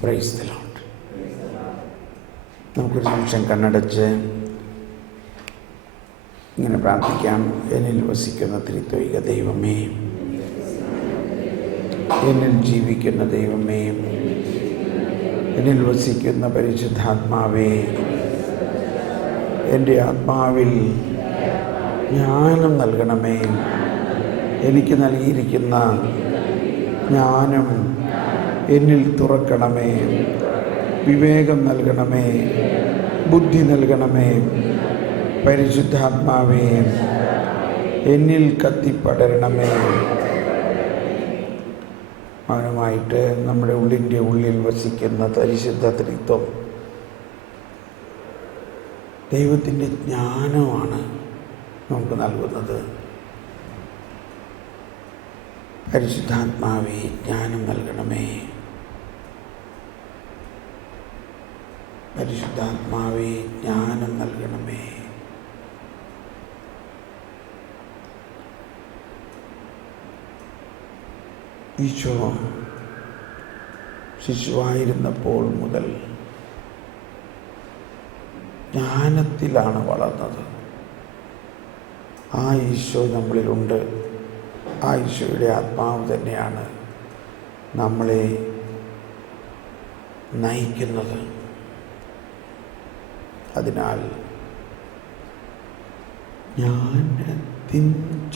Praise the Lord. നമുക്കൊരു നിമിഷം കണ്ണടച്ച് ഇങ്ങനെ പ്രാർത്ഥിക്കാം. എന്നിൽ വസിക്കുന്ന ത്രിത്വൈക ദൈവമേ, എന്നിൽ ജീവിക്കുന്ന ദൈവമേ, എന്നിൽ വസിക്കുന്ന പരിശുദ്ധാത്മാവേ, എൻ്റെ ആത്മാവിൽ ജ്ഞാനം നൽകണമേ. എനിക്ക് നൽകിയിരിക്കുന്ന ജ്ഞാനം എന്നിൽ തുറക്കണമേ. വിവേകം നൽകണമേ, ബുദ്ധി നൽകണമേ. പരിശുദ്ധാത്മാവേ, എന്നിൽ കത്തിപ്പടരണമേ. അവനുമായിട്ട് നമ്മുടെ ഉള്ളിൻ്റെ ഉള്ളിൽ വസിക്കുന്ന പരിശുദ്ധ ത്രിത്വം ദൈവത്തിൻ്റെ ജ്ഞാനമാണ് നമുക്ക് നൽകുന്നത്. പരിശുദ്ധാത്മാവേ, ജ്ഞാനം നൽകണമേ. പരിശുദ്ധാത്മാവേ, ജ്ഞാനം നൽകണമേ. ഈശോ ശിശുവായിരുന്നപ്പോൾ മുതൽ ജ്ഞാനത്തിലാണ് വളർന്നത്. ആ ഈശോ നമ്മളിലുണ്ട്. ആ ഈശോയുടെ ആത്മാവ് തന്നെയാണ് നമ്മളെ നയിക്കുന്നത്. അതിനാൽ ജ്ഞാനത്തിൻ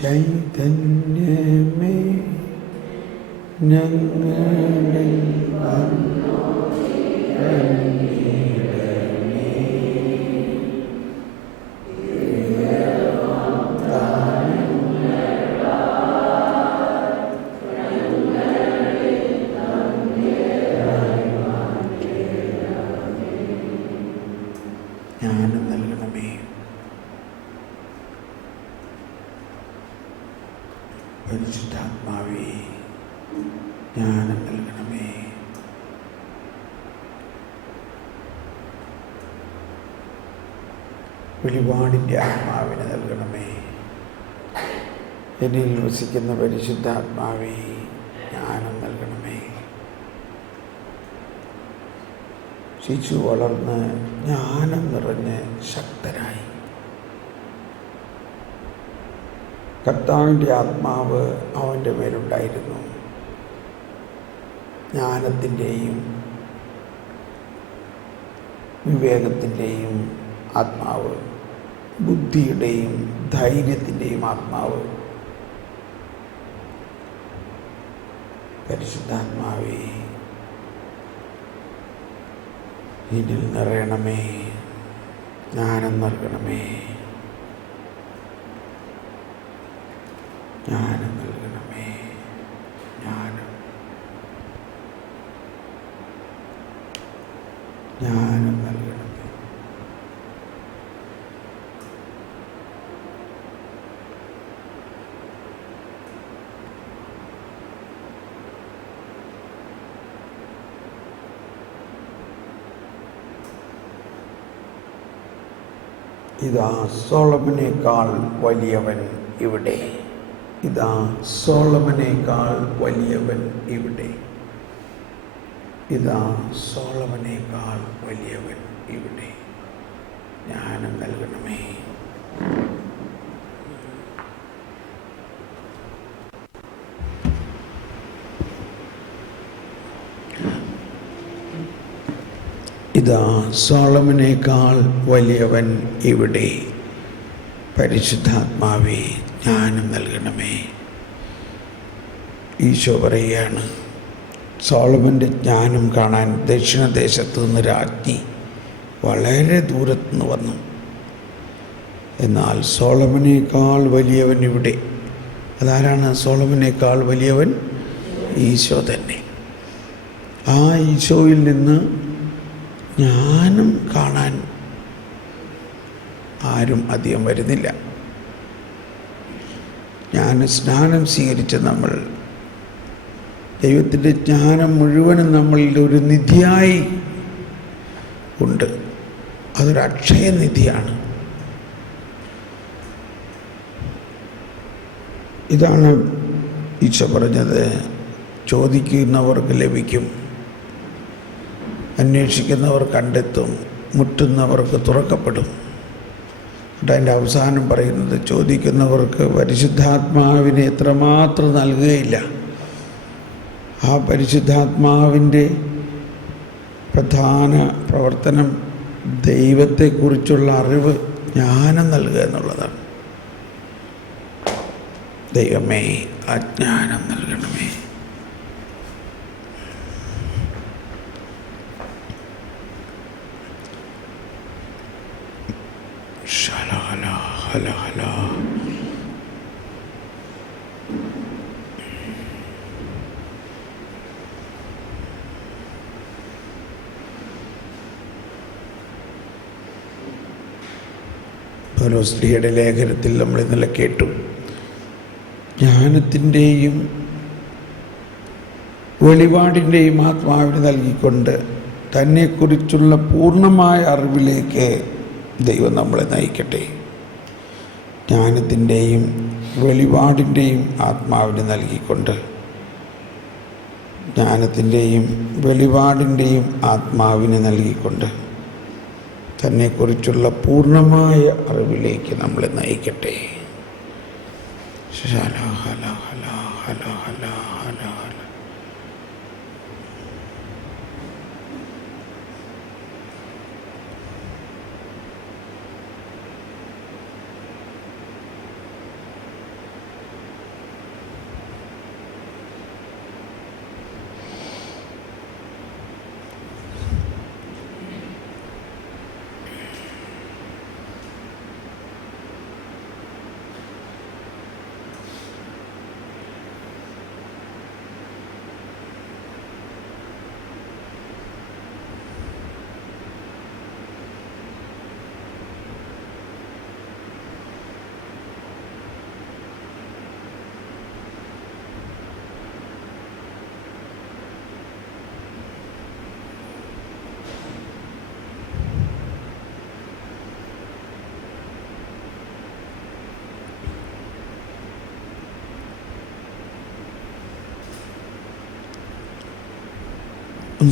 ചൈതന്യമേ ഞങ്ങളിൽ ജ്ഞാനം നൽകണമേ. പരിശുദ്ധാത്മാവേ, ജ്ഞാനം നൽകണമേ. വെളിപാടിൻ്റെ ആത്മാവിനെ നൽകണമേ. എന്നിൽ വസിക്കുന്ന പരിശുദ്ധാത്മാവേ, ജ്ഞാനം നൽകണമേ. ശിശു വളർന്ന് ജ്ഞാനം നിറഞ്ഞ് ശക്തനായി. കർത്താവിൻ്റെ ആത്മാവ് അവൻ്റെ മേലുണ്ടായിരുന്നു. ജ്ഞാനത്തിൻ്റെയും വിവേകത്തിൻ്റെയും ആത്മാവ്, ബുദ്ധിയുടെയും ധൈര്യത്തിൻ്റെയും ആത്മാവ്. പരിശുദ്ധാത്മാവേ, ഇതിൽ നിറയണമേ. ജ്ഞാനം നൽകണമേ. ജ്ഞാനം നൽകണമേ. ജ്ഞാനം നൽകണമേ. ഇതാ സോളമനേക്കാൾ വലിയവൻ ഇവിടെ. ഇതാ സോളമനേക്കാൾ വലിയവൻ ഇവിടെ. ഇതാ സോളമനേക്കാൾ വലിയവൻ ഇവിടെ. ജ്ഞാനം നൽകണമേ. ഇതാ സോളമനേക്കാൾ വലിയവൻ ഇവിടെ. പരിശുദ്ധാത്മാവേ, ജ്ഞാനം നൽകണമേ. ഈശോ പറയുകയാണ്, സോളമൻ്റെ ജ്ഞാനം കാണാൻ ദക്ഷിണദേശത്തു നിന്ന് രാജ്ഞി വളരെ ദൂരത്തുനിന്ന് വന്നു. എന്നാൽ സോളമനേക്കാൾ വലിയവൻ ഇവിടെ. അതാരാണ് സോളമനേക്കാൾ വലിയവൻ? ഈശോ തന്നെ. ആ ഈശോയിൽ നിന്ന് ജ്ഞാനം കാണാൻ ആരും അധികം വരുന്നില്ല. സ്നാനം സ്വീകരിച്ച നമ്മൾ ദൈവത്തിൻ്റെ ജ്ഞാനം മുഴുവനും നമ്മളിൽ ഒരു നിധിയായി ഉണ്ട്. അതൊരു അക്ഷയനിധിയാണ്. ഇതാണ് ഈശോ പറഞ്ഞത്, ചോദിക്കുന്നവർക്ക് ലഭിക്കും, അന്വേഷിക്കുന്നവർ കണ്ടെത്തും, മുട്ടുന്നവർക്ക് തുറക്കപ്പെടും. എന്നിട്ട് അതിൻ്റെ അവസാനം പറയുന്നത്, ചോദിക്കുന്നവർക്ക് പരിശുദ്ധാത്മാവിനെ എത്രമാത്രം നൽകുകയില്ല. ആ പരിശുദ്ധാത്മാവിൻ്റെ പ്രധാന പ്രവർത്തനം ദൈവത്തെക്കുറിച്ചുള്ള അറിവ്, ജ്ഞാനം നൽകുക എന്നുള്ളതാണ്. ദൈവമേ, ആ ജ്ഞാനം നൽകണമേ. പൗലോസ്ലീഹയുടെ ലേഖനത്തിൽ നമ്മൾ ഇന്നലെ കേട്ടു, ജ്ഞാനത്തിൻ്റെയും വെളിപാടിൻ്റെയും ആത്മാവിന് നൽകിക്കൊണ്ട് തന്നെക്കുറിച്ചുള്ള പൂർണ്ണമായ അറിവിലേക്ക് ദൈവം നമ്മളെ നയിക്കട്ടെ. ജ്ഞാനത്തിൻ്റെയും വെളിപാടിൻ്റെയും ആത്മാവിന് നൽകിക്കൊണ്ട്, ജ്ഞാനത്തിൻ്റെയും വെളിപാടിൻ്റെയും ആത്മാവിന് നൽകിക്കൊണ്ട് തന്നെക്കുറിച്ചുള്ള പൂർണ്ണമായ അറിവിലേക്ക് നമ്മളെ നയിക്കട്ടെ.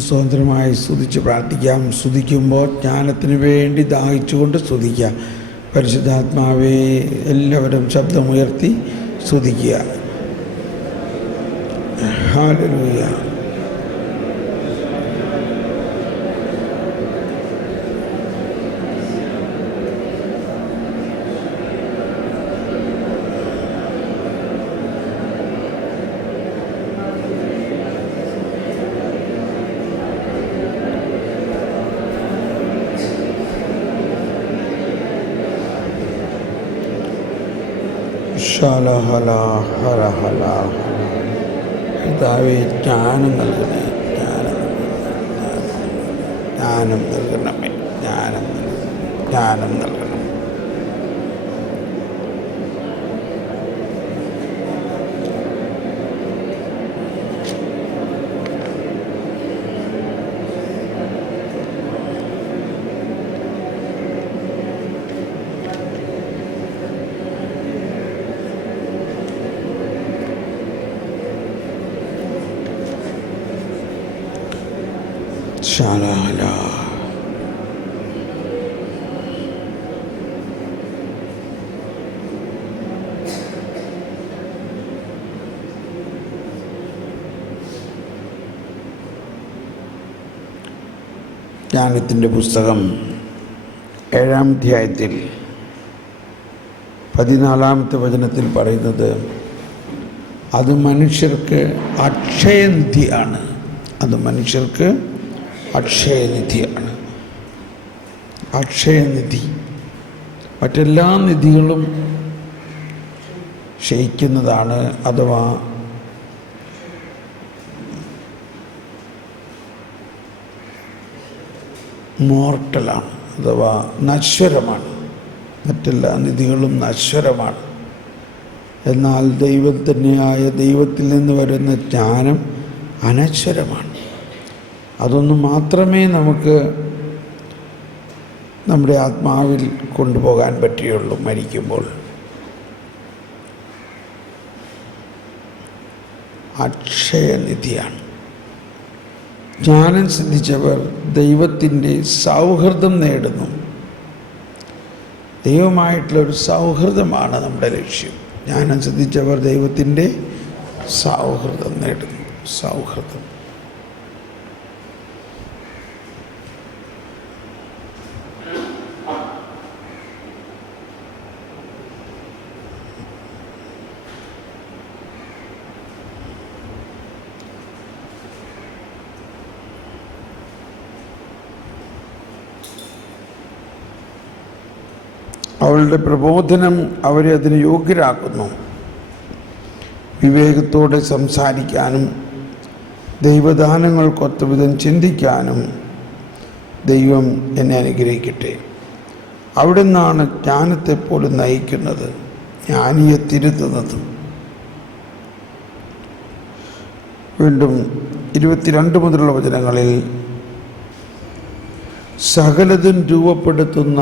സ്വതന്ത്രമായി സ്തുതിച്ച് പ്രാർത്ഥിക്കാം. സ്തുതിക്കുമ്പോൾ ജ്ഞാനത്തിന് വേണ്ടി ദാഹിച്ചുകൊണ്ട് സ്തുതിക്കുക. പരിശുദ്ധാത്മാവേ, എല്ലാവരും ശബ്ദമുയർത്തി സ്തുതിക്കുക. ഹല്ലേലൂയ. പിതാവേ, ജ്ഞാനം നൽകണേ, ജ്ഞാനം നൽകണമേ, ജ്ഞാനം നൽകണം. ജ്ഞാനത്തിൻ്റെ പുസ്തകം 7-ാം അധ്യായത്തിൽ 14-ാമത്തെ വചനത്തിൽ പറയുന്നത്, അത് മനുഷ്യർക്ക് അക്ഷയനിധിയാണ്. അത് മനുഷ്യർക്ക് അക്ഷയനിധിയാണ്. അക്ഷയനിധി, മറ്റെല്ലാ നിധികളും ക്ഷയിക്കുന്നതാണ്, അഥവാ മോർട്ടലാണ്, അഥവാ നശ്വരമാണ്. മറ്റെല്ലാ നിധികളും നശ്വരമാണ്. എന്നാൽ ദൈവം തന്നെയായ ദൈവത്തിൽ നിന്ന് വരുന്ന ജ്ഞാനം അനശ്വരമാണ്. അതൊന്നു മാത്രമേ നമുക്ക് നമ്മുടെ ആത്മാവിൽ കൊണ്ടുപോകാൻ പറ്റുകയുള്ളൂ മരിക്കുമ്പോൾ. അക്ഷയനിധിയാണ്. ജ്ഞാനം സിദ്ധിച്ചവർ ദൈവത്തിൻ്റെ സൗഹൃദം നേടുന്നു. ദൈവമായിട്ടുള്ളൊരു സൗഹൃദമാണ് നമ്മുടെ ലക്ഷ്യം. ജ്ഞാനം സിദ്ധിച്ചവർ ദൈവത്തിൻ്റെ സൗഹൃദം നേടുന്നു. സൗഹൃദം. അവളുടെ പ്രബോധനം അവരെ അതിന് യോഗ്യരാക്കുന്നു. വിവേകത്തോടെ സംസാരിക്കാനും ദൈവദാനങ്ങൾക്കൊത്ത വിധം ചിന്തിക്കാനും ദൈവം എന്നെ അനുഗ്രഹിക്കട്ടെ. അവിടെ നിന്നാണ് ജ്ഞാനത്തെപ്പോലും നയിക്കുന്നത്, ജ്ഞാനിയെ തിരുത്തുന്നതും. വീണ്ടും 22 മുതലുള്ള വചനങ്ങളിൽ സകലതും രൂപപ്പെടുത്തുന്ന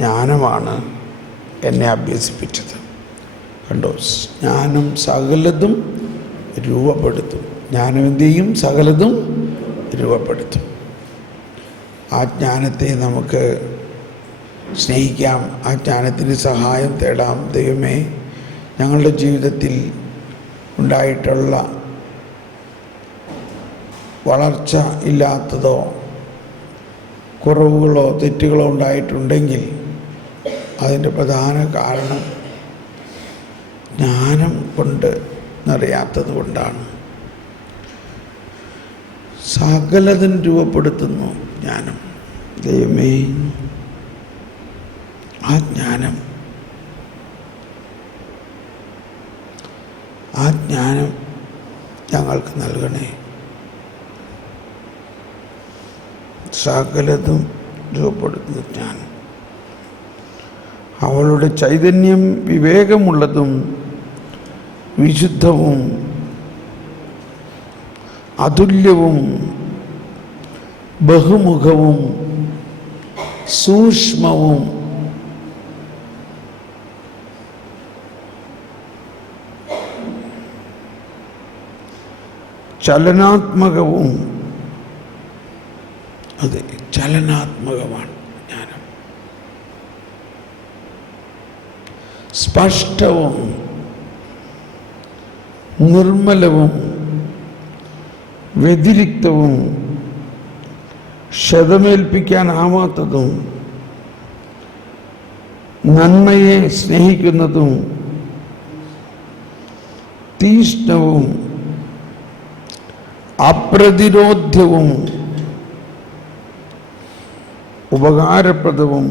ജ്ഞാനമാണ് എന്നെ അഭ്യസിപ്പിച്ചത്. കണ്ടോ, ജ്ഞാനം സകലതും രൂപപ്പെടുത്തും. ജ്ഞാനം എന്ത് ചെയ്യും? സകലതും രൂപപ്പെടുത്തും. ആ ജ്ഞാനത്തെ നമുക്ക് സ്നേഹിക്കാം, ആ ജ്ഞാനത്തിന് സഹായം തേടാം. ദൈവമേ, ഞങ്ങളുടെ ജീവിതത്തിൽ ഉണ്ടായിട്ടുള്ള വളർച്ച ഇല്ലാത്തതോ കുറവുകളോ തെറ്റുകളോ ഉണ്ടായിട്ടുണ്ടെങ്കിൽ അതിൻ്റെ പ്രധാന കാരണം ജ്ഞാനം കൊണ്ട് നിറയാത്തത് കൊണ്ടാണ്. സകലതും രൂപപ്പെടുത്തുന്നു ജ്ഞാനം. ദൈവമേ, ആ ജ്ഞാനം ഞങ്ങൾക്ക് നൽകണേ. സകലതും രൂപപ്പെടുത്തുന്ന ജ്ഞാനം. അവളുടെ ചൈതന്യം വിവേകമുള്ളതും വിശുദ്ധവും അതുല്യവും ബഹുമുഖവും സൂക്ഷ്മവും ചലനാത്മകവും. അതെ, ചലനാത്മകമാണ് ജ്ഞാനം. സ്പഷ്ടവും നിർമ്മലവും വ്യതിരിക്തവും ക്ഷതമേൽപ്പിക്കാനാവാത്തതും നന്മയെ സ്നേഹിക്കുന്നതും തീഷ്ണവും അപ്രതിരോധ്യവും ഉപകാരപ്രദവും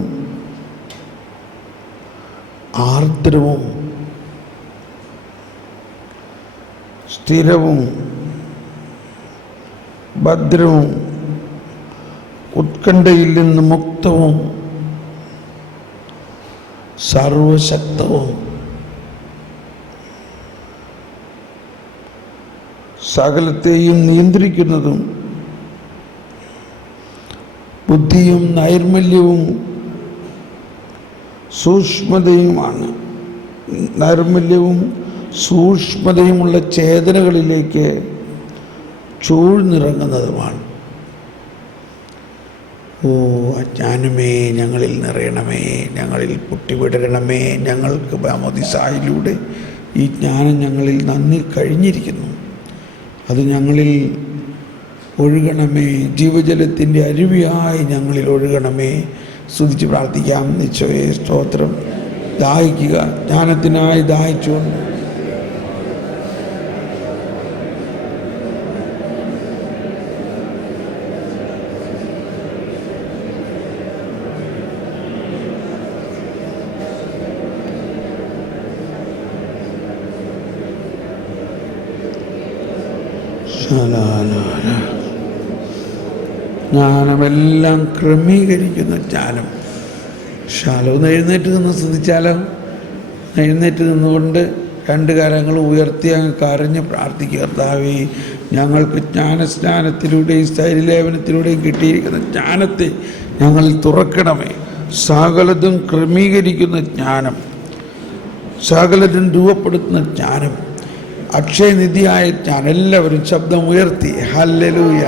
ആർദ്രവും സ്ഥിരവും ഭദ്രവും ഉത്കണ്ഠയിൽ നിന്ന് മുക്തവും സർവശക്തവും സകലത്തെയും നിയന്ത്രിക്കുന്നതും ബുദ്ധിയും നൈർമല്യവും സൂക്ഷ്മതയുമാണ്. നൈർമല്യവും സൂക്ഷ്മതയുമുള്ള ചേതനകളിലേക്ക് ചൂഴ്ന്നിറങ്ങുന്നതുമാണ്. ഓ ജ്ഞാനമേ, ഞങ്ങളിൽ നിറയണമേ, ഞങ്ങളിൽ പൊട്ടിവിടരണമേ. ഞങ്ങൾക്ക് മാമോദീസായിലൂടെ ഈ ജ്ഞാനം ഞങ്ങളിൽ നന്ദി കഴിഞ്ഞിരിക്കുന്നു. അത് ഞങ്ങളിൽ ഒഴുകണമേ, ജീവജലത്തിൻ്റെ അരുവിയായി ഞങ്ങളിൽ ഒഴുകണമേ. സ്തുതിച്ച് പ്രാർത്ഥിക്കാം. നിശ്ചയ സ്തോത്രം. ദാഹിക്കുക, ജ്ഞാനത്തിനായി ദാഹിച്ചുകൊണ്ട് ജ്ഞാനമെല്ലാം ക്രമീകരിക്കുന്ന ജ്ഞാനം. ഒന്ന് എഴുന്നേറ്റ് നിന്ന് സ്തുതിച്ചാലോ? എഴുന്നേറ്റ് നിന്നുകൊണ്ട് 2 കരങ്ങൾ ഉയർത്തി അങ്ങ് കരഞ്ഞ് പ്രാർത്ഥിക്കുക. കർത്താവേ, ഞങ്ങൾക്ക് ജ്ഞാനസ്നാനത്തിലൂടെയും സ്ഥൈര്യലേപനത്തിലൂടെയും കിട്ടിയിരിക്കുന്ന ജ്ഞാനത്തെ ഞങ്ങളിൽ തുറക്കണമേ. സകലതും ക്രമീകരിക്കുന്ന ജ്ഞാനം, സകലതും രൂപപ്പെടുത്തുന്ന ജ്ഞാനം, അക്ഷയനിധിയായ ജ്ഞാനം. എല്ലാവരും ശബ്ദം ഉയർത്തി ഹല്ലേലൂയ.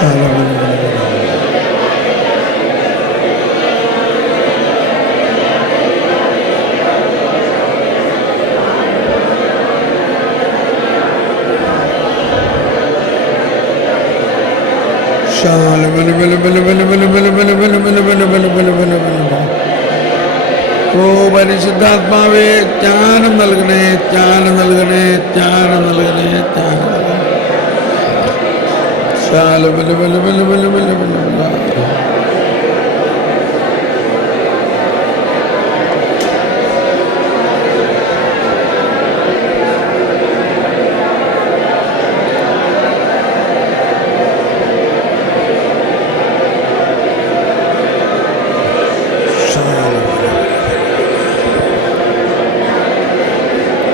ഓ പരിശുദ്ധാത്മാവേ, ജ്ഞാനം നൽകണേ, ജ്ഞാനം നൽകണേ, ജ്ഞാനം നൽകണേ, ജ്ഞാനം നൽകണേ.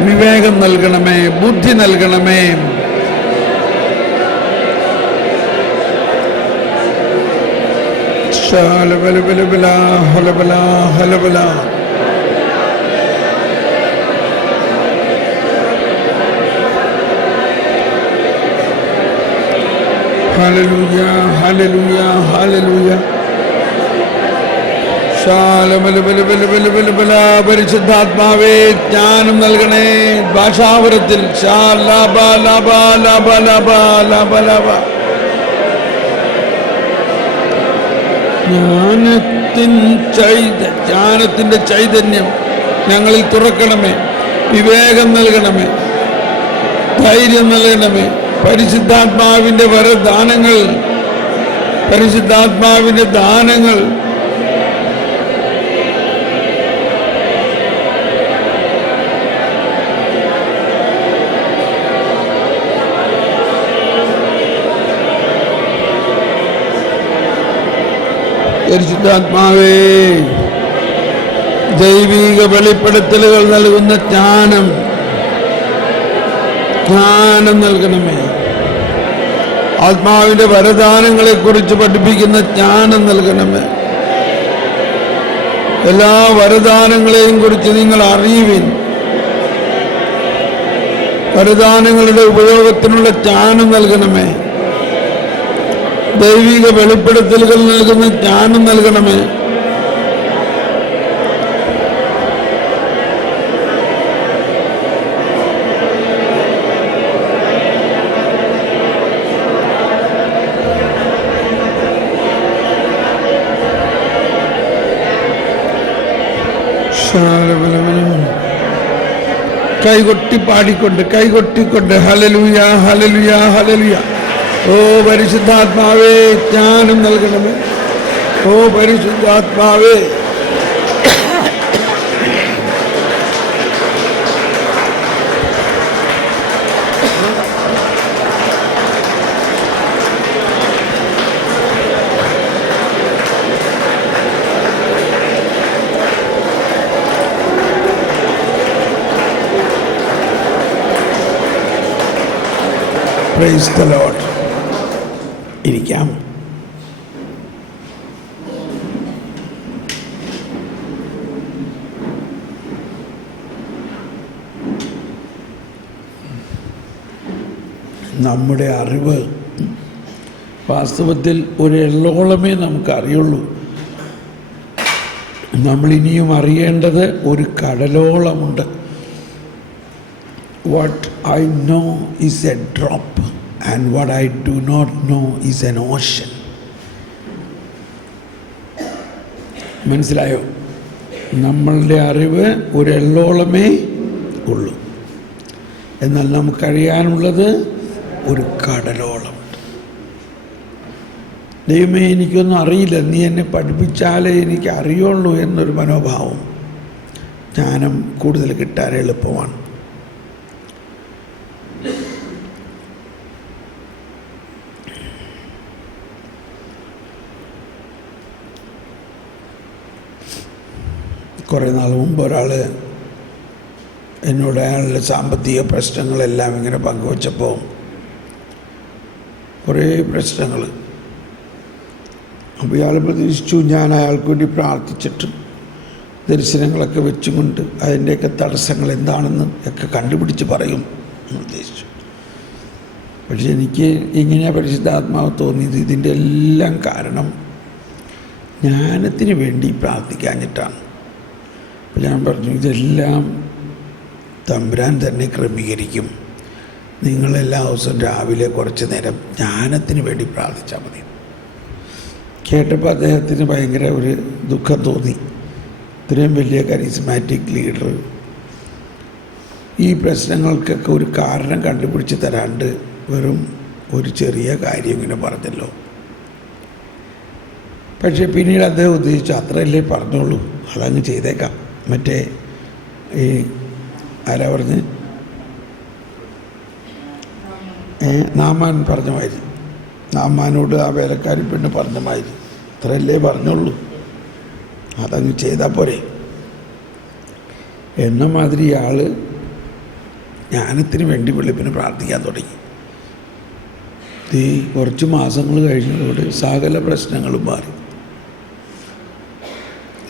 വിവേകം നൽകണമേ, ബുദ്ധി നൽകണമേ. Hallelujah, hallelujah, hallelujah. പരിശുദ്ധാത്മാവേ, ജ്ഞാനം നൽകണേ. ഭാഷാവരത്തിൽ ജ്ഞാനത്തിന്റെ ചൈതന്യം ഞങ്ങളിൽ തുറക്കണമേ. വിവേകം നൽകണമേ, ധൈര്യം നൽകണമേ. പരിശുദ്ധാത്മാവിന്റെ വരദാനങ്ങൾ, പരിശുദ്ധാത്മാവിന്റെ ദാനങ്ങൾ പരിശുദ്ധാത്മാവേ, ദൈവിക വെളിപ്പെടുത്തലുകൾ നൽകുന്ന ജ്ഞാനം നൽകണമേ. ആത്മാവിന്റെ വരദാനങ്ങളെ കുറിച്ച് പഠിപ്പിക്കുന്ന ജ്ഞാനം നൽകണമേ. എല്ലാ വരദാനങ്ങളെയും കുറിച്ച് നിങ്ങൾ അറിയുവിൻ. വരദാനങ്ങളുടെ ഉപയോഗത്തിനുള്ള ജ്ഞാനം നൽകണമേ. ദൈവിക വെളിപ്പെടുത്തലുകൾ നൽകുന്ന ജ്ഞാനം നൽകണമേ. കൈകൊട്ടി പാടിക്കൊണ്ട്, കൈകൊട്ടിക്കൊണ്ട് ഹല്ലേലൂയ, ഹല്ലേലൂയ, ഹല്ലേലൂയ. ഓ പരിശുദ്ധാത്മാവേ, ജ്ഞാനം നൽകണമേ. ഓ പരിശുദ്ധാത്മാവേ, പ്രൈസ് ദി ലോർഡ്. ഇരിക്കാം. നമ്മുടെ അറിവ് വാസ്തവത്തിൽ ഒരു എള്ളോളമേ നമുക്കറിയുള്ളൂ. നമ്മളിനിയും അറിയേണ്ടത് ഒരു കടലോളമുണ്ട്. What I know is a drop and what I do not know is an ocean. മനസ്സിലായോ? നമ്മളുടെ അറിവ് ഒരു എള്ളോളമേ ഉള്ളൂ. എന്നാൽ നമുക്കറിയാനുള്ളത് ഒരു കടലോളം. ദൈവമേ, എനിക്കൊന്നും അറിയില്ല, നീ എന്നെ പഠിപ്പിച്ചാലേ എനിക്ക് അറിയുള്ളൂ എന്നൊരു മനോഭാവം ജ്ഞാനം കൂടുതൽ കിട്ടാൻ എളുപ്പമാണ്. കുറേ നാൾ മുമ്പ് ഒരാൾ എന്നോട് അയാളുടെ സാമ്പത്തിക പ്രശ്നങ്ങളെല്ലാം ഇങ്ങനെ പങ്കുവച്ചപ്പോൾ കുറേ പ്രശ്നങ്ങൾ. അപ്പോൾ ഇയാൾ പ്രതീക്ഷിച്ചു ഞാൻ അയാൾക്ക് വേണ്ടി പ്രാർത്ഥിച്ചിട്ട് ദർശനങ്ങളൊക്കെ വെച്ചുകൊണ്ട് അതിൻ്റെയൊക്കെ തടസ്സങ്ങൾ എന്താണെന്ന് ഒക്കെ കണ്ടുപിടിച്ച് പറയും എന്ന് ഉദ്ദേശിച്ചു. പക്ഷെ എനിക്ക് ഇങ്ങനെ പരിശുദ്ധാത്മാവ് തോന്നിയത് ഇതിൻ്റെ എല്ലാം കാരണം ജ്ഞാനത്തിന് വേണ്ടി പ്രാർത്ഥിക്കാഞ്ഞിട്ടാണ്. അപ്പോൾ ഞാൻ പറഞ്ഞു, ഇതെല്ലാം തമ്പുരാൻ തന്നെ ക്രമീകരിക്കും. നിങ്ങളെല്ലാ ദിവസവും രാവിലെ കുറച്ച് നേരം ജ്ഞാനത്തിന് വേണ്ടി പ്രാർത്ഥിച്ചാൽ മതി. കേട്ടപ്പോൾ അദ്ദേഹത്തിന് ഭയങ്കര ഒരു ദുഃഖം തോന്നി. ഇത്രയും വലിയ കരിസ്മാറ്റിക് ലീഡർ ഈ പ്രശ്നങ്ങൾക്കൊക്കെ ഒരു കാരണം കണ്ടുപിടിച്ച് തരാണ്ട് വെറും ഒരു ചെറിയ കാര്യം ഇങ്ങനെ പറഞ്ഞല്ലോ. പക്ഷേ പിന്നീട് അദ്ദേഹം ഉദ്ദേശിച്ചു, അത്രയല്ലേ പറഞ്ഞോളൂ, അതങ്ങ് ചെയ്തേക്കാം. മറ്റേ ഈ ആരാ പറഞ്ഞ് നാമാൻ പറഞ്ഞ മാതിരി, നാമാനോട് ആ വേലക്കാരി പെണ്ണ് പറഞ്ഞ മാതിരി, അത്രയല്ലേ പറഞ്ഞോളൂ, അതങ്ങ് ചെയ്താൽ പോരെ എന്ന മാതിരി ആൾ ജ്ഞാനത്തിന് വേണ്ടി വെളുപ്പിന് പ്രാർത്ഥിക്കാൻ തുടങ്ങി. ഈ കുറച്ച് മാസങ്ങൾ കഴിഞ്ഞതോടെ സകല പ്രശ്നങ്ങളും മാറി.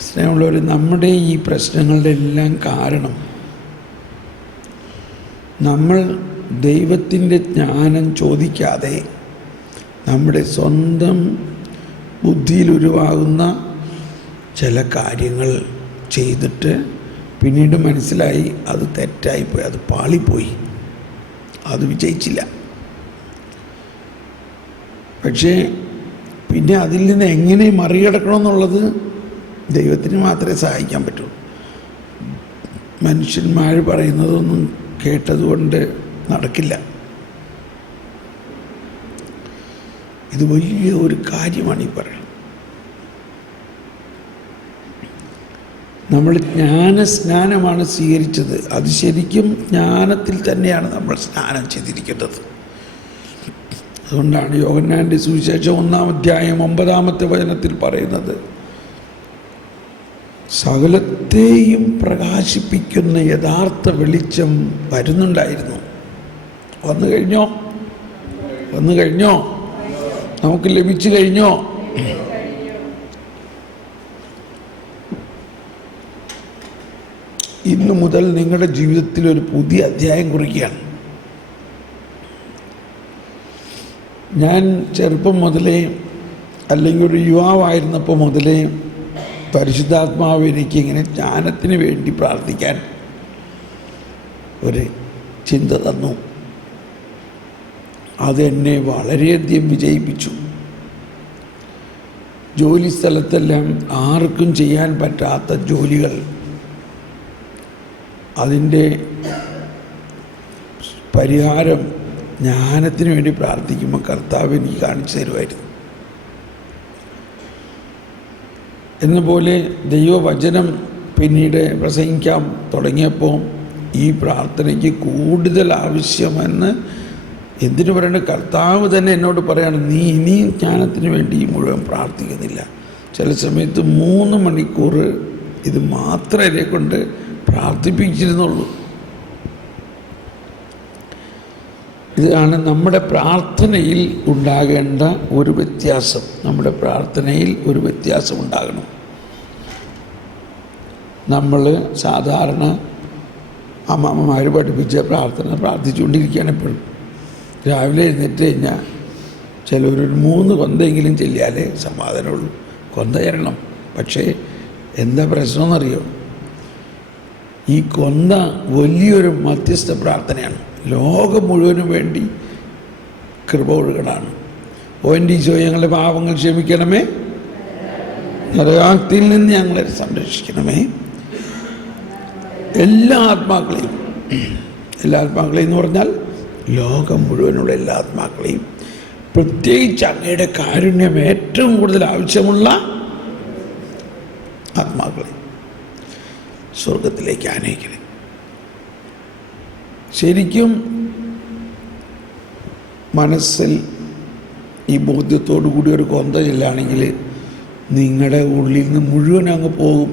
സ്നേഹമുള്ളവർ, നമ്മുടെ ഈ പ്രശ്നങ്ങളുടെ എല്ലാം കാരണം നമ്മൾ ദൈവത്തിൻ്റെ ജ്ഞാനം ചോദിക്കാതെ നമ്മുടെ സ്വന്തം ബുദ്ധിയിൽ ഉരുവാകുന്ന ചില കാര്യങ്ങൾ ചെയ്തിട്ട് പിന്നീട് മനസ്സിലായി അത് തെറ്റായിപ്പോയി, അത് പാളിപ്പോയി, അത് വിജയിച്ചില്ല. പക്ഷേ പിന്നെ അതിൽ നിന്ന് എങ്ങനെ മറികടക്കണമെന്നുള്ളത് ദൈവത്തിന് മാത്രമേ സഹായിക്കാൻ പറ്റുള്ളൂ. മനുഷ്യന്മാർ പറയുന്നതൊന്നും കേട്ടതുകൊണ്ട് നടക്കില്ല. ഇത് വലിയ ഒരു കാര്യമാണ് ഈ പറയുന്നത്. നമ്മൾ ജ്ഞാനസ്നാനമാണ് സ്വീകരിച്ചത്. അത് ശരിക്കും ജ്ഞാനത്തിൽ തന്നെയാണ് നമ്മൾ സ്നാനം ചെയ്തിരിക്കുന്നത്. അതുകൊണ്ടാണ് യോഹന്നാൻ്റെ സുവിശേഷം 1-ാം അധ്യായം 9-ാമത്തെ വചനത്തിൽ പറയുന്നത്, സകലത്തെയും പ്രകാശിപ്പിക്കുന്ന യഥാർത്ഥ വെളിച്ചം വരുന്നുണ്ടായിരുന്നു. വന്നു കഴിഞ്ഞോ? വന്നു കഴിഞ്ഞോ? നമുക്ക് ലഭിച്ചു കഴിഞ്ഞോ? ഇന്നു മുതൽ നിങ്ങളുടെ ജീവിതത്തിൽ ഒരു പുതിയ അധ്യായം കുറിക്കുകയാണ്. ഞാൻ ചെറുപ്പം മുതലേ, അല്ലെങ്കിൽ ഒരു യുവാവായിരുന്നപ്പോൾ മുതലേ പരിശുദ്ധാത്മാവ് എനിക്കിങ്ങനെ ജ്ഞാനത്തിന് വേണ്ടി പ്രാർത്ഥിക്കാൻ ഒരു ചിന്ത തന്നു. അതെന്നെ വളരെയധികം വിജയിപ്പിച്ചു. ജോലി സ്ഥലത്തെല്ലാം ആർക്കും ചെയ്യാൻ പറ്റാത്ത ജോലികൾ അതിൻ്റെ പരിഹാരം ജ്ഞാനത്തിന് വേണ്ടി പ്രാർത്ഥിക്കുമ്പോൾ കർത്താവ് എനിക്ക് കാണിച്ചു തരുമായിരുന്നു. എന്നപോലെ ദൈവവചനം പിന്നീട് പ്രസംഗിക്കാൻ തുടങ്ങിയപ്പോൾ ഈ പ്രാർത്ഥനയ്ക്ക് കൂടുതൽ ആവശ്യമെന്ന് എന്തിനു പറയേണ്ട, കർത്താവ് തന്നെ എന്നോട് പറയാണ്, നീ ഇനിയും ജ്ഞാനത്തിന് വേണ്ടി മുഴുവൻ പ്രാർത്ഥിക്കുന്നില്ല. ചില സമയത്ത് 3 മണിക്കൂർ ഇത് മാത്രമേ കൊണ്ട് പ്രാർത്ഥിപ്പിച്ചിരുന്നുള്ളൂ. ഇതാണ് നമ്മുടെ പ്രാർത്ഥനയിൽ ഉണ്ടാകേണ്ട ഒരു വ്യത്യാസം. നമ്മുടെ പ്രാർത്ഥനയിൽ ഒരു വ്യത്യാസം ഉണ്ടാകണം. നമ്മൾ സാധാരണ അമ്മമാർ പഠിപ്പിച്ച പ്രാർത്ഥന പ്രാർത്ഥിച്ചുകൊണ്ടിരിക്കുകയാണ് എപ്പോഴും. രാവിലെ എഴുന്നേറ്റ് കഴിഞ്ഞാൽ ചിലവരൊരു 3 കൊന്തെങ്കിലും ചെല്ലിയാലേ സമാധാനമുള്ളൂ. കൊന്ത ചെല്ലണം. പക്ഷേ എന്താ പ്രശ്നമെന്നറിയോ? ഈ കൊന്ത വലിയൊരു മധ്യസ്ഥ പ്രാർത്ഥനയാണ്. ലോകം മുഴുവനും വേണ്ടി കൃപ ഒഴുകണമാണ്. ഓൻ്റീശോ, ഞങ്ങളുടെ പാപങ്ങൾ ക്ഷമിക്കണമേ, നരകാഗ്നിയിൽ നിന്ന് ഞങ്ങളെ സംരക്ഷിക്കണമേ. എല്ലാ ആത്മാക്കളെയും എന്ന് പറഞ്ഞാൽ ലോകം മുഴുവനുള്ള എല്ലാ ആത്മാക്കളെയും, പ്രത്യേകിച്ച് അങ്ങയുടെ കാരുണ്യം ഏറ്റവും കൂടുതൽ ആവശ്യമുള്ള ആത്മാക്കളെ സ്വർഗത്തിലേക്ക് ആനയിക്കണേ. ശരിക്കും മനസ്സിൽ ഈ ബോധ്യത്തോടു കൂടി ഒരു കൊന്ത ചെല്ലുകയാണെങ്കിൽ നിങ്ങളുടെ ഉള്ളിൽ നിന്ന് മുഴുവൻ അങ്ങ് പോകും.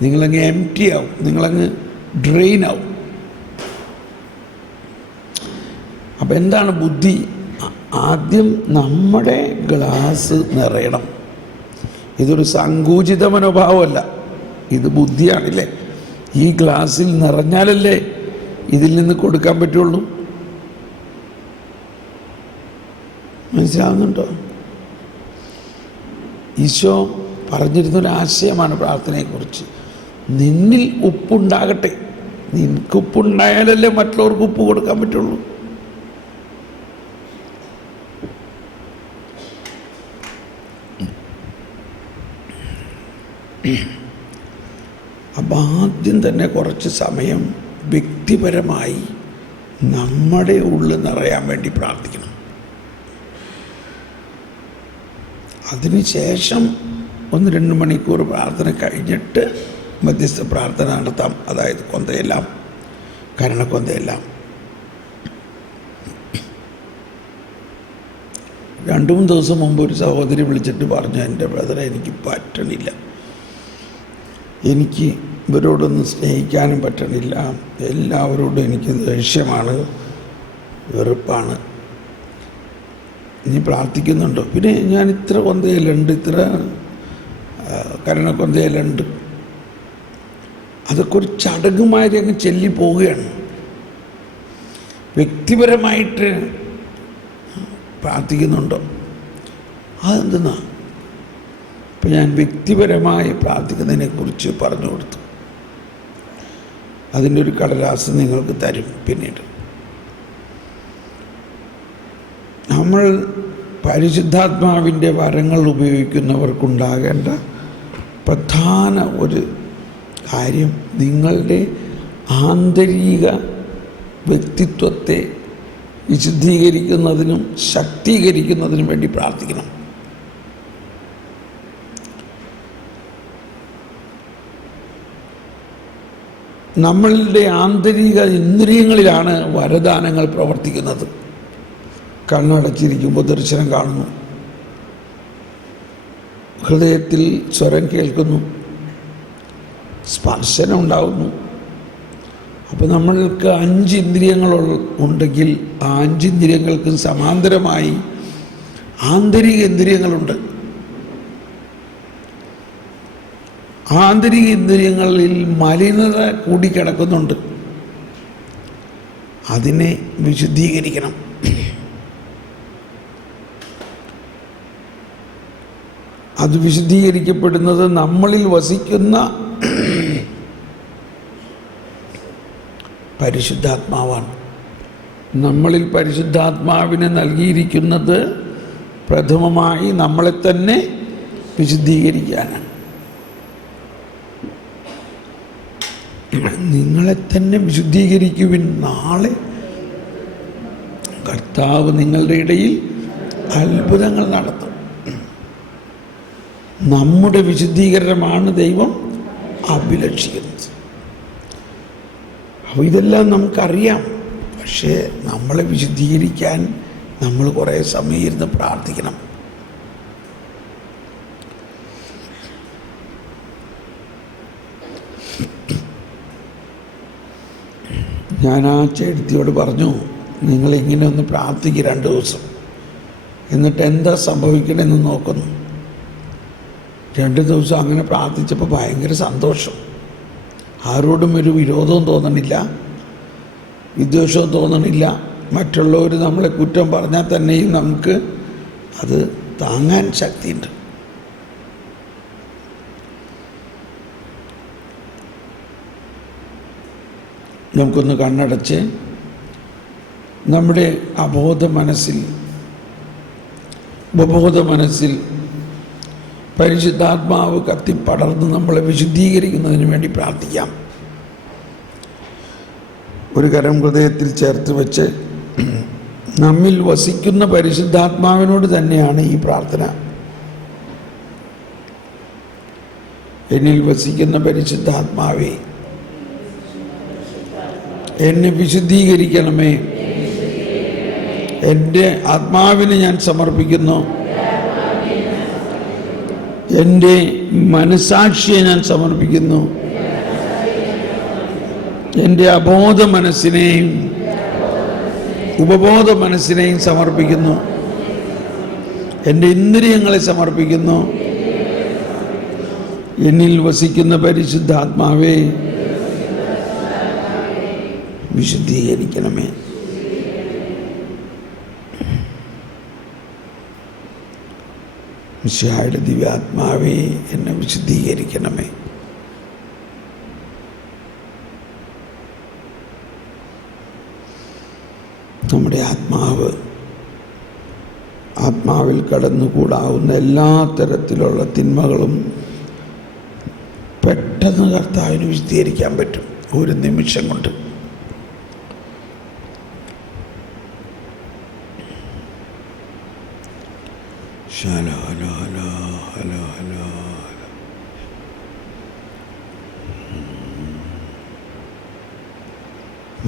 നിങ്ങളങ്ങ് എംപ്റ്റി ആവും, നിങ്ങളങ്ങ് ഡ്രെയിൻ ആവും. അപ്പം എന്താണ് ബുദ്ധി? ആദ്യം നമ്മുടെ ഗ്ലാസ് നിറയണം. ഇതൊരു സങ്കുചിത മനോഭാവമല്ല, ഇത് ബുദ്ധിയാണില്ലേ. ഈ ഗ്ലാസ്സിൽ നിറഞ്ഞാലല്ലേ ഇതിൽ നിന്ന് കൊടുക്കാൻ പറ്റുള്ളൂ. മനസ്സിലാവുന്നുണ്ടോ? ഈശോ പറഞ്ഞിരുന്നൊരാശയമാണ് പ്രാർത്ഥനയെക്കുറിച്ച്. നിന്നിൽ ഉപ്പുണ്ടാകട്ടെ. നിനക്ക് ഉപ്പുണ്ടായാലല്ലേ മറ്റുള്ളവർക്ക് ഉപ്പ് കൊടുക്കാൻ പറ്റുള്ളൂ. അപ്പം ആദ്യം തന്നെ കുറച്ച് സമയം വ്യക്തിപരമായി നമ്മുടെ ഉള്ളിൽ നിറയാൻ വേണ്ടി പ്രാർത്ഥിക്കണം. അതിനുശേഷം 1-2 മണിക്കൂർ പ്രാർത്ഥന കഴിഞ്ഞിട്ട് മധ്യസ്ഥ പ്രാർത്ഥന നടത്താം. അതായത് കൊന്തയെല്ലാം, കരണക്കൊന്തയെല്ലാം. 2-3 ദിവസം മുമ്പ് ഒരു സഹോദരി വിളിച്ചിട്ട് പറഞ്ഞു, എൻ്റെ ബ്രദറെ എനിക്ക് പറ്റണില്ല, എനിക്ക് ഇവരോടൊന്നും സ്നേഹിക്കാനും പറ്റണില്ല, എല്ലാവരോടും എനിക്ക് ദേഷ്യമാണ്, വെറുപ്പാണ്. നീ പ്രാർത്ഥിക്കുന്നുണ്ടോ? പിന്നെ ഞാൻ ഇത്ര കൊന്തയിലുണ്ട്, ഇത്ര കരണക്കൊന്തയിലുണ്ട്. അതൊക്കെ ഒരു ചടങ്ങുമായി അങ്ങ് ചെല്ലിപ്പോവുകയാണ്. വ്യക്തിപരമായിട്ട് പ്രാർത്ഥിക്കുന്നുണ്ടോ? അതെന്തെന്നാ? ഇപ്പം ഞാൻ വ്യക്തിപരമായി പ്രാർത്ഥിക്കുന്നതിനെക്കുറിച്ച് പറഞ്ഞു കൊടുത്തു. അതിൻ്റെ ഒരു കടലാസ് നിങ്ങൾക്ക് തരും പിന്നീട്. നമ്മൾ പരിശുദ്ധാത്മാവിൻ്റെ വരങ്ങൾ ഉപയോഗിക്കുന്നവർക്കുണ്ടാകേണ്ട പ്രധാന ഒരു കാര്യം നിങ്ങളുടെ ആന്തരിക വ്യക്തിത്വത്തെ വിശുദ്ധീകരിക്കുന്നതിനും ശക്തീകരിക്കുന്നതിനും വേണ്ടി പ്രാർത്ഥിക്കണം. നമ്മളുടെ ആന്തരിക ഇന്ദ്രിയങ്ങളിലാണ് വരദാനങ്ങൾ പ്രവർത്തിക്കുന്നത്. കണ്ണടച്ചിരിക്കുമ്പോൾ ദർശനം കാണുന്നു, ഹൃദയത്തിൽ സ്വരം കേൾക്കുന്നു, സ്പർശനം ഉണ്ടാകുന്നു. അപ്പോൾ നമ്മൾക്ക് 5 ഇന്ദ്രിയങ്ങൾ ഉണ്ടെങ്കിൽ ആ 5 ഇന്ദ്രിയങ്ങൾക്ക് സമാന്തരമായി ആന്തരിക ഇന്ദ്രിയങ്ങളുണ്ട്. ആന്തരിക ഇന്ദ്രിയങ്ങളിൽ മലിനത കൂടിക്കിടക്കുന്നുണ്ട്. അതിനെ വിശുദ്ധീകരിക്കണം. അത് വിശുദ്ധീകരിക്കപ്പെടുന്നത് നമ്മളിൽ വസിക്കുന്ന പരിശുദ്ധാത്മാവാണ്. നമ്മളിൽ പരിശുദ്ധാത്മാവിനെ നൽകിയിരിക്കുന്നത് പ്രഥമമായി നമ്മളെ തന്നെ വിശുദ്ധീകരിക്കാനാണ്. നിങ്ങളെ തന്നെ വിശുദ്ധീകരിക്കുവിൻ. നാളെ കർത്താവ് നിങ്ങളുടെ ഇടയിൽ അത്ഭുതങ്ങൾ നടത്തും. നമ്മുടെ വിശുദ്ധീകരണമാണ് ദൈവം അഭിലഷിക്കുന്നത്. അപ്പോൾ ഇതെല്ലാം നമുക്കറിയാം. പക്ഷേ നമ്മളെ വിശുദ്ധീകരിക്കാൻ നമ്മൾ കുറേ സമയം ഇരുന്ന് പ്രാർത്ഥിക്കണം. ഞാൻ ആ ചേട്ടത്തിയോട് പറഞ്ഞു, നിങ്ങളിങ്ങനെ ഒന്ന് പ്രാർത്ഥിക്കുക 2 ദിവസം, എന്നിട്ട് എന്താ സംഭവിക്കണമെന്ന് നോക്കുന്നു. 2 ദിവസം അങ്ങനെ പ്രാർത്ഥിച്ചപ്പോൾ ഭയങ്കര സന്തോഷം. ആരോടും ഒരു വിരോധവും തോന്നണില്ല, വിദ്വേഷവും തോന്നണില്ല. മറ്റുള്ളവർ നമ്മളെ കുറ്റം പറഞ്ഞാൽ തന്നെയും നമുക്ക് അത് താങ്ങാൻ ശക്തിയുണ്ട്. നമുക്കൊന്ന് കണ്ണടച്ച് നമ്മുടെ അബോധ മനസ്സിൽ ഉപബോധ മനസ്സിൽ പരിശുദ്ധാത്മാവ് കത്തിപ്പടർന്ന് നമ്മളെ വിശുദ്ധീകരിക്കുന്നതിന് വേണ്ടി പ്രാർത്ഥിക്കാം. ഒരു കരം ഹൃദയത്തിൽ ചേർത്ത് വെച്ച് നമ്മിൽ വസിക്കുന്ന പരിശുദ്ധാത്മാവിനോട് തന്നെയാണ് ഈ പ്രാർത്ഥന. എന്നിൽ വസിക്കുന്ന പരിശുദ്ധാത്മാവേ, എന്നെ വിശുദ്ധീകരിക്കണമേ. എൻ്റെ ആത്മാവിനെ ഞാൻ സമർപ്പിക്കുന്നു. എൻ്റെ മനസാക്ഷിയെ ഞാൻ സമർപ്പിക്കുന്നു. എൻ്റെ അബോധ മനസ്സിനെയും ഉപബോധ മനസ്സിനെയും സമർപ്പിക്കുന്നു. എൻ്റെ ഇന്ദ്രിയങ്ങളെ സമർപ്പിക്കുന്നു. എന്നിൽ വസിക്കുന്ന പരിശുദ്ധാത്മാവേ, വിശുദ്ധീകരിക്കണമേ. മിശിഹായുടെ ദിവ്യാത്മാവേ എന്നെ വിശുദ്ധീകരിക്കണമേ. നമ്മുടെ ആത്മാവിൽ കടന്നുകൂടാവുന്ന എല്ലാ തരത്തിലുള്ള തിന്മകളും പെട്ടെന്ന് കർത്താവിന് വിശദീകരിക്കാൻ പറ്റും, ഒരു നിമിഷം കൊണ്ട്.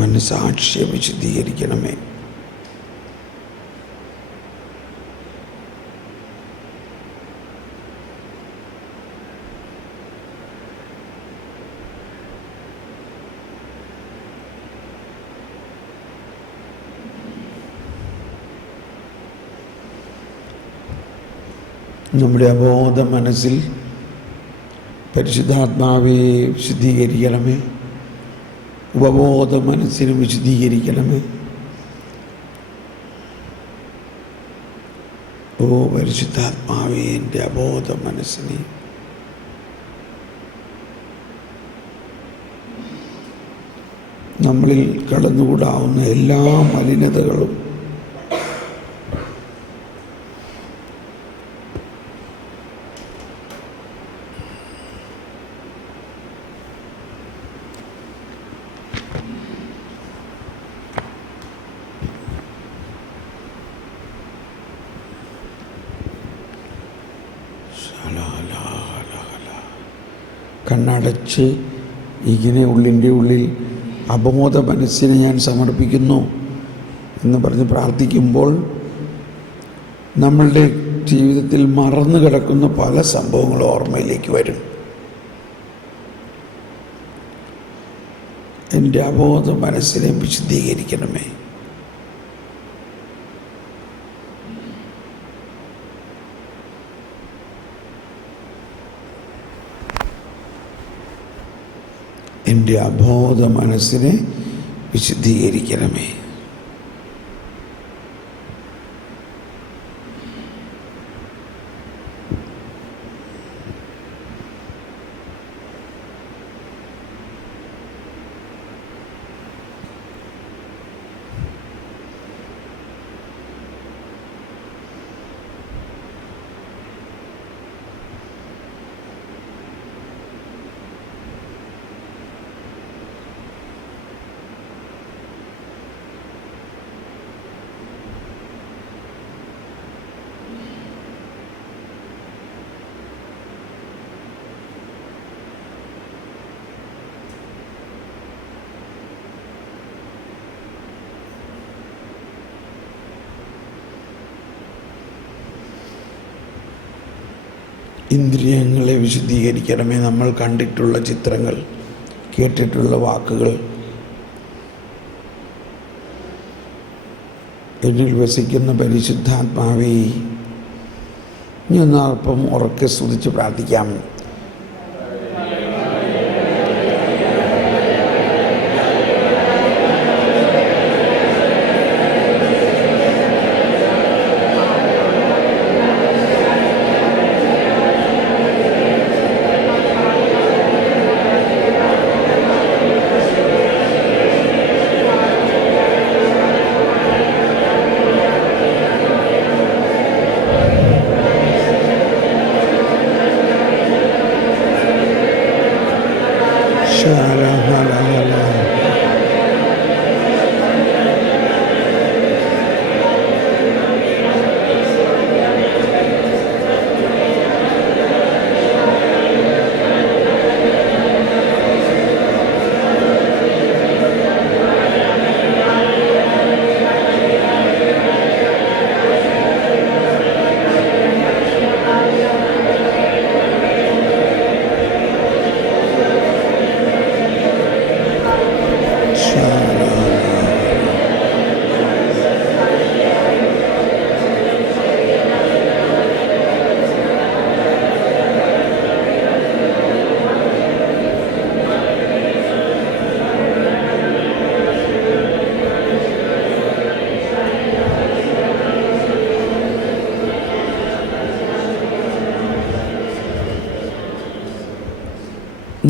മനസ്സാക്ഷിയെ വിശദീകരിക്കണമേ. നമ്മുടെ അബോധ മനസ്സിൽ പരിശുദ്ധാത്മാവെ വിശുദ്ധീകരിക്കണമേ. ഉപബോധ മനസ്സിനെ വിശുദ്ധീകരിക്കണമേ. ഓ പരിശുദ്ധാത്മാവേ, എൻ്റെ അബോധ മനസ്സിനെ നമ്മളിൽ കടന്നുകൂടാവുന്ന എല്ലാ മലിനതകളും കണ്ണടച്ച് ഇങ്ങനെ ഉള്ളിൻ്റെ ഉള്ളിൽ അബോധ മനസ്സിനെ ഞാൻ സമർപ്പിക്കുന്നു എന്ന് പറഞ്ഞ് പ്രാർത്ഥിക്കുമ്പോൾ നമ്മളുടെ ജീവിതത്തിൽ മറന്നു കിടക്കുന്ന പല സംഭവങ്ങളും ഓർമ്മയിലേക്ക് വരും. എൻ്റെ അബോധ മനസ്സിനെ വിശുദ്ധീകരിക്കണമേ. എൻ്റെ അബോധ മനസ്സിനെ വിശുദ്ധീകരിക്കണമേ. ഇന്ദ്രിയങ്ങളെ വിശുദ്ധീകരിക്കണമേ. നമ്മൾ കണ്ടിട്ടുള്ള ചിത്രങ്ങൾ, കേട്ടിട്ടുള്ള വാക്കുകൾ, എന്നിൽ വസിക്കുന്ന പരിശുദ്ധാത്മാവേ, ഇനി ഒന്നൽപ്പം ഉറക്കെ സ്തുതിച്ച് പ്രാർത്ഥിക്കാം.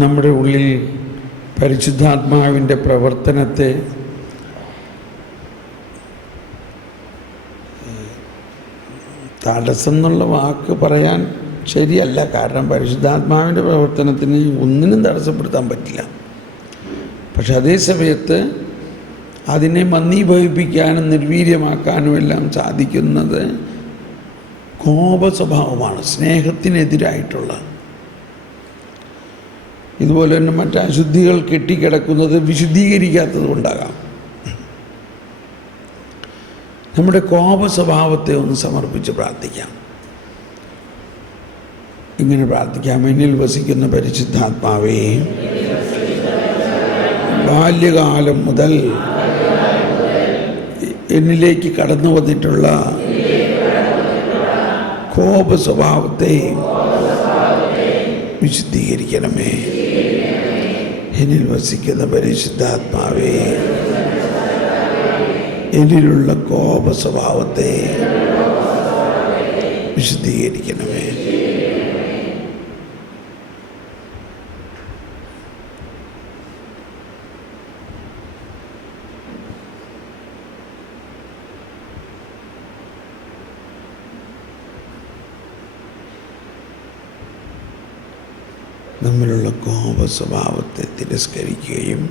നമ്മുടെ ഉള്ളിൽ പരിശുദ്ധാത്മാവിൻ്റെ പ്രവർത്തനത്തെ തടസ്സം എന്നുള്ള വാക്ക് പറയാൻ ശരിയല്ല. കാരണം പരിശുദ്ധാത്മാവിൻ്റെ പ്രവർത്തനത്തിന് ഒന്നിനും തടസ്സപ്പെടുത്താൻ പറ്റില്ല. പക്ഷെ അതേ സമയത്ത് അതിനെ മന്ദീഭവിപ്പിക്കാനും നിർവീര്യമാക്കാനും എല്ലാം സാധിക്കുന്നത് കോപ സ്വഭാവമാണ്, സ്നേഹത്തിനെതിരായിട്ടുള്ള. ഇതുപോലെ തന്നെ മറ്റ് അശുദ്ധികൾ കെട്ടിക്കിടക്കുന്നത് വിശുദ്ധീകരിക്കാത്തത് കൊണ്ടാകാം. നമ്മുടെ കോപ സ്വഭാവത്തെ ഒന്ന് സമർപ്പിച്ച് പ്രാർത്ഥിക്കാം. ഇങ്ങനെ പ്രാർത്ഥിക്കാം. എന്നിൽ വസിക്കുന്ന പരിശുദ്ധാത്മാവേ, ബാല്യകാലം മുതൽ എന്നിലേക്ക് കടന്നു വന്നിട്ടുള്ള കോപ സ്വഭാവത്തെ വിശുദ്ധീകരിക്കണമേ. എന്നിൽ വസിക്കുന്ന പരിശുദ്ധാത്മാവേ, എന്നിലുള്ള കോപ സ്വഭാവത്തെ വിശുദ്ധീകരിക്കണമേ. നമ്മിലുള്ള കോപ സ്വഭാവത്തെ തിരസ്കരിക്കുകയും